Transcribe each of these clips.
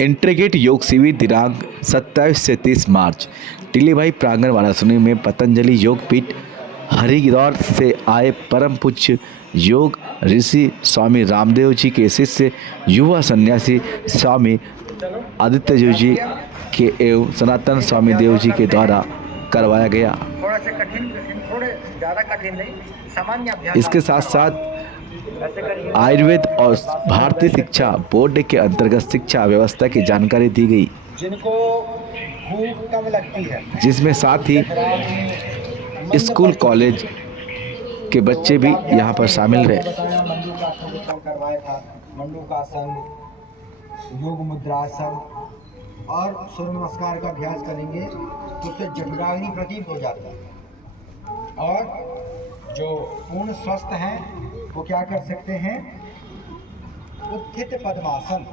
Integrate योग शिविर दिनांक 27 से 30 मार्च टीलीभाई प्रांगण वाराणसी में पतंजलि योग पीठ हरिद्वार से आए परम पूज्य योग ऋषि स्वामी रामदेव जी के शिष्य युवा सन्यासी स्वामी आदित्य देव जी के एवं सनातन स्वामी देव जी के द्वारा करवाया गया। थोड़ा से कठिन थोड़े ज़्यादा कठिन नहीं, सामान्य अभ्यास। इसके साथ साथ आयुर्वेद और भारतीय शिक्षा बोर्ड के अंतर्गत शिक्षा व्यवस्था की जानकारी दी गई, जिनको भूख कम लगती है, जिसमें साथ ही स्कूल कॉलेज के बच्चे भी यहाँ पर शामिल रहे। मंडूकासन करवाया था, मंडूकासन, योग मुद्रासन और सूर्य नमस्कार का अभ्यास करेंगे तो उससे जठराग्नि प्रदीप हो जाता है। और जो पूर्ण स्वस्थ हैं वो क्या कर सकते हैं, उत्थित पद्मासन,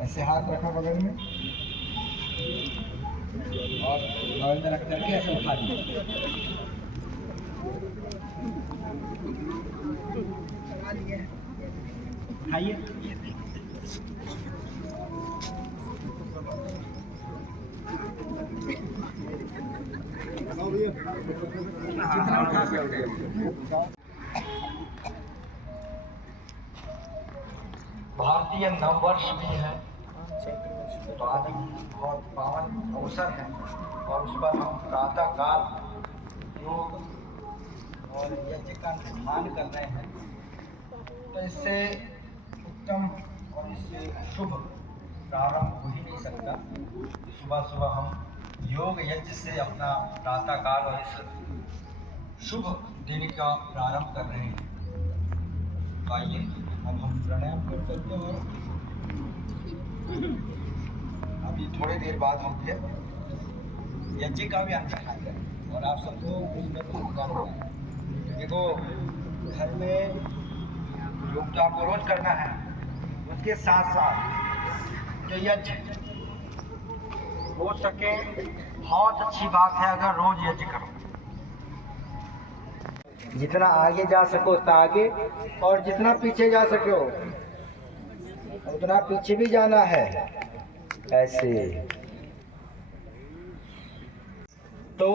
ऐसे हाथ रखा बगल में और बगल में रख करके ऐसे उठा दिया। उठाइए, जितना उठा सकते हैं। भारतीय नववर्ष भी है तो आज बहुत पावन अवसर है और उस पर हम प्रातः काल योग और यज्ञ का अनुष्ठान कर रहे हैं। तो इससे उत्तम और इससे शुभ प्रारंभ हो ही नहीं सकता। सुबह सुबह हम योग यज्ञ से अपना प्रातः काल और इस शुभ दिन का प्रारंभ कर रहे हैं। तो आइए अब हम प्राणायाम कर सकते हैं और अभी थोड़ी देर बाद हम फिर यज्ञ का भी अनुष्ठान करें और आप सबको उसमें भूमिका होगा। देखो, घर में योग तो आपको रोज करना है, उसके साथ साथ जो यज्ञ हो सके, बहुत अच्छी बात है अगर रोज यज्ञ करो। जितना आगे जा सको उतना आगे, और जितना पीछे जा सको उतना पीछे भी जाना है। ऐसे तो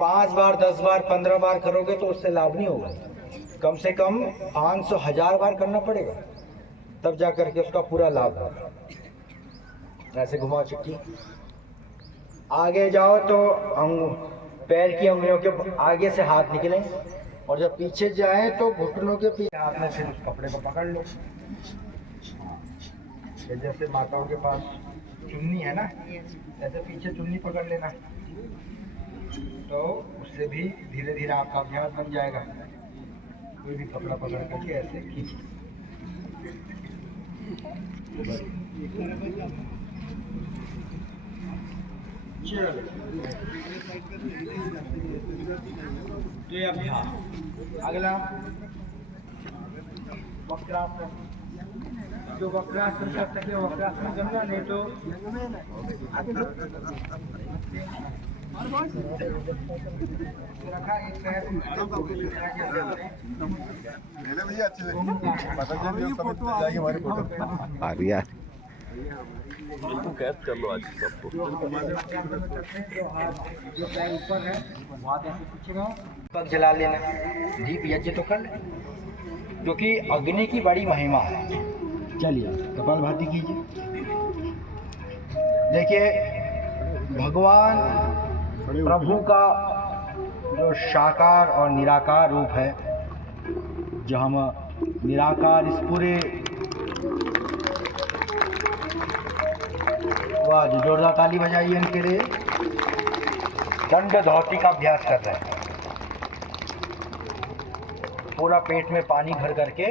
5 बार 10 बार 15 बार करोगे तो उससे लाभ नहीं होगा। कम से कम 500 1000 बार करना पड़ेगा, तब जा करके उसका पूरा लाभ होगा। ऐसे घुमाओ चुटकी, आगे जाओ तो पैर की उंगलियों के आगे से हाथ निकलें, और जब पीछे जाए तो घुटनों के पीछे हाथ में फिर उस कपड़े को पकड़ लो। जैसे माताओं के पास चुन्नी है ना, ऐसे पीछे चुन्नी पकड़ लेना, तो उससे भी धीरे धीरे आपका अभ्यास बन जाएगा। कोई भी कपड़ा पकड़ करके ऐसे खींच। ये अभ्यास। अगला वक्रासन, जो वक्रासन कर सके वक्रासन करना, नहीं तो रखा एक पैर कैद कर लो आज सबको। जो पैर ऊपर है वहाँ ऐसे पूछेगा, पग जला लेना, दीप यज्ञ तो कर ले, क्योंकि अग्नि की बड़ी महिमा है। चलिए कपालभाति कीजिए। देखिए, भगवान प्रभु का जो साकार और निराकार रूप है, जो हम निराकार इस पूरे वाह, जो जोरदार ताली बजाइए इनके लिए, दंड धौती का अभ्यास कर रहे हैं। पूरा पेट में पानी भर करके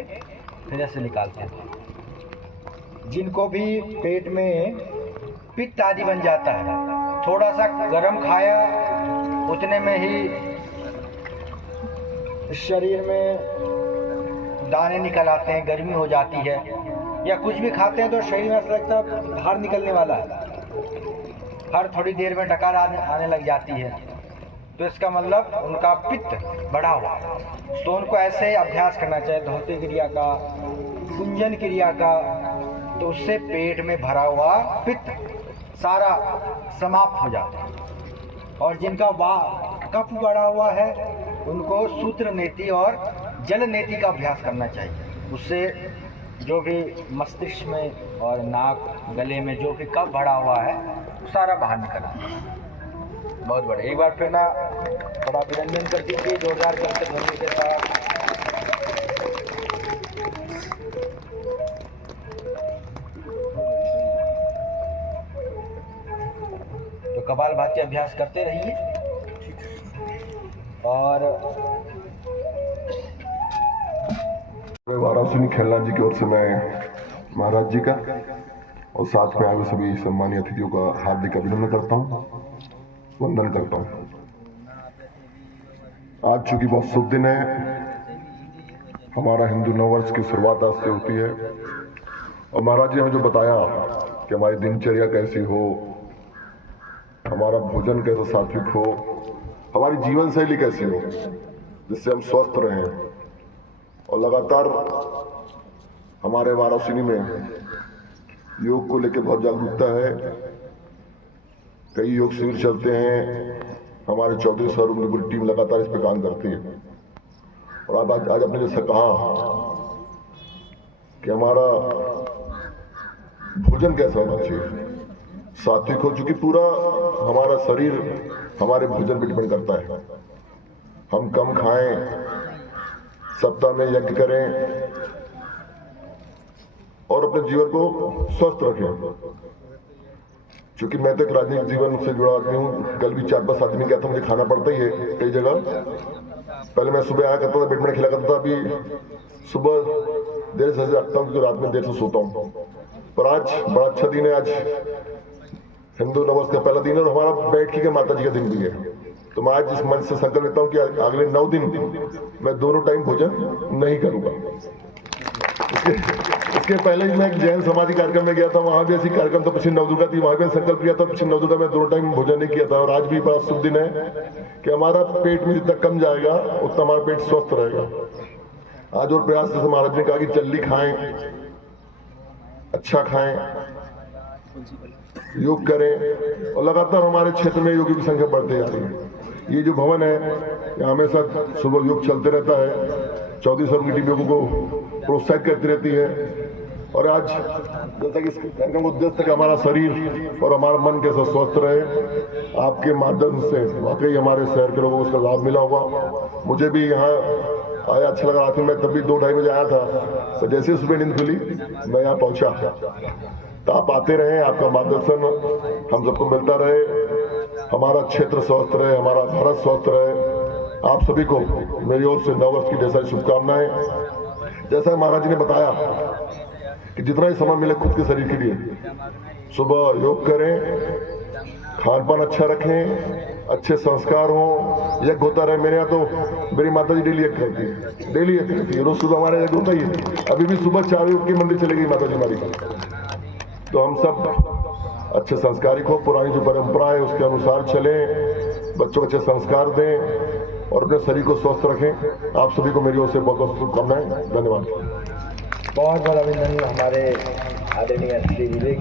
फिर ऐसे निकालते हैं। जिनको भी पेट में पित्त आदि बन जाता है, थोड़ा सा गरम खाया उतने में ही शरीर में दाने निकल आते हैं, गर्मी हो जाती है, या कुछ भी खाते हैं तो शरीर में ऐसा लगता है बाहर निकलने वाला है, हर थोड़ी देर में डकार आने लग जाती है। तो इसका मतलब उनका पित्त बढ़ा हुआ है। तो उनको ऐसे अभ्यास करना चाहिए, धौते क्रिया का, कुंजन क्रिया का, तो उससे पेट में भरा हुआ पित्त सारा समाप्त हो जाता है। और जिनका कफ बढ़ा हुआ है उनको सूत्र नेति और जल नेति का अभ्यास करना चाहिए। उससे जो भी मस्तिष्क में और नाक गले में जो भी कफ बढ़ा हुआ है वो सारा बाहर निकल आता है। बहुत बड़े एक बार फिर ना थोड़ा अभिनंदन कर दीजिए जोरदार करते ध्वनि के साथ। तो कपालभाति अभ्यास करते रहिए। और वाराणसी खेलना जी की ओर से मैं महाराज जी का और साथ में आए हुए सभी सम्मानीय अतिथियों का हार्दिक अभिनंदन करता हूँ, वंदन करता हूँ। आज चूंकि बहुत शुभ दिन है, हमारा हिंदू नववर्ष की शुरुआत आज से होती है और महाराज जी ने जो बताया कि हमारी दिनचर्या कैसी हो, हमारा भोजन कैसा सात्विक हो, हमारी जीवन शैली कैसी हो जिससे हम स्वस्थ रहें। और लगातार हमारे वाराणसी में योग को लेकर बहुत जागरूकता है। कई योग शिविर चलते हैं, हमारे चौधरी सर उनकी पूरी टीम लगातार इस पर काम करती है। और आज आपने जैसे कहा कि हमारा भोजन कैसा होना चाहिए, सात्विक हो, चूंकि पूरा हमारा शरीर हमारे भोजन पर डिपेंड करता है। हम कम खाएं, सप्ताह में यज्ञ करें और अपने जीवन को स्वस्थ रखें। क्योंकि मैं तो एक राजनीतिक जीवन से जुड़ा आदमी हूँ। कल भी 4-5 आदमी गया था, मुझे खाना पड़ता ही है कई जगह। पहले मैं सुबह आया करता था, बैडमिंटन खेला करता था, अभी सुबह देर से जागता हूँ क्योंकि रात में देर से सोता हूँ। पर आज बड़ा अच्छा दिन है, आज हिंदू नववर्ष का पहला दिन है और हमारा बैठकी के माता जी का दिन भी है। तो मैं आज इस मन से संकल्प लेता हूँ कि अगले 9 दिन मैं दोनों टाइम भोजन नहीं करूँगा। इसके पहले ही मैं एक जैन समाधि कार्यक्रम में गया था, वहाँ भी ऐसी कार्यक्रम था, पिछली नवदुर्गा थी, वहाँ भी संकल्प लिया था, पिछली नवदुर्गा में 2 टाइम भोजन नहीं किया था। और आज भी बड़ा शुभ दिन है कि हमारा पेट में जितना कम जाएगा उतना हमारा पेट स्वस्थ रहेगा। आज और प्रयास जैसे महाराज ने कहा कि जल्दी खाएं, अच्छा खाएं, योग करें और लगातार हमारे क्षेत्र में योगी की संख्या बढ़ती जा रही है। ये जो भवन है यहाँ हमेशा सुबह योग चलते रहता है, चौधरी सर की टीम लोगों को प्रोत्साहित करती रहती है। और आज जैसा कि इस कार्यक्रम का उद्देश्य कि हमारा शरीर और हमारा मन कैसा स्वस्थ रहे, आपके मार्गदर्शन से वाकई हमारे शहर के लोगों को उसका लाभ मिला होगा। मुझे भी यहाँ आया अच्छा लगा। रात में मैं तब भी 2-2:30 बजे आया था, तो जैसे ही सुबह नींद खुली मैं यहाँ पहुँचा। तो आप आते रहे, आपका मार्गदर्शन हम सबको मिलता रहे, हमारा क्षेत्र स्वस्थ रहे, हमारा भारत स्वस्थ रहे। आप सभी को मेरी ओर से नववर्ष की ढेर सारी शुभकामनाएं। जैसा महाराज जी ने बताया कि जितना ही समय मिले खुद के शरीर के लिए सुबह योग करें, खान पान अच्छा रखें, अच्छे संस्कार हो, यज्ञ होता रहे। मेरे यहाँ तो मेरी माता जी डेली यज्ञ करती है, डेली यज्ञ करती है, रोज सुबह हमारे यज्ञ होता ही है। अभी भी सुबह 4 बजे उठ के मंदिर चले गई माता जी हमारी। तो हम सब अच्छे संस्कारिक हो, पुरानी जो परंपरा है उसके अनुसार चलें, बच्चों को अच्छे संस्कार दें और अपने शरीर को स्वस्थ रखें। आप सभी को मेरी ओर से बहुत बहुत शुभकामनाएं। धन्यवाद। बहुत बहुत अभिनंदन हमारे आदरणीय श्री विवेक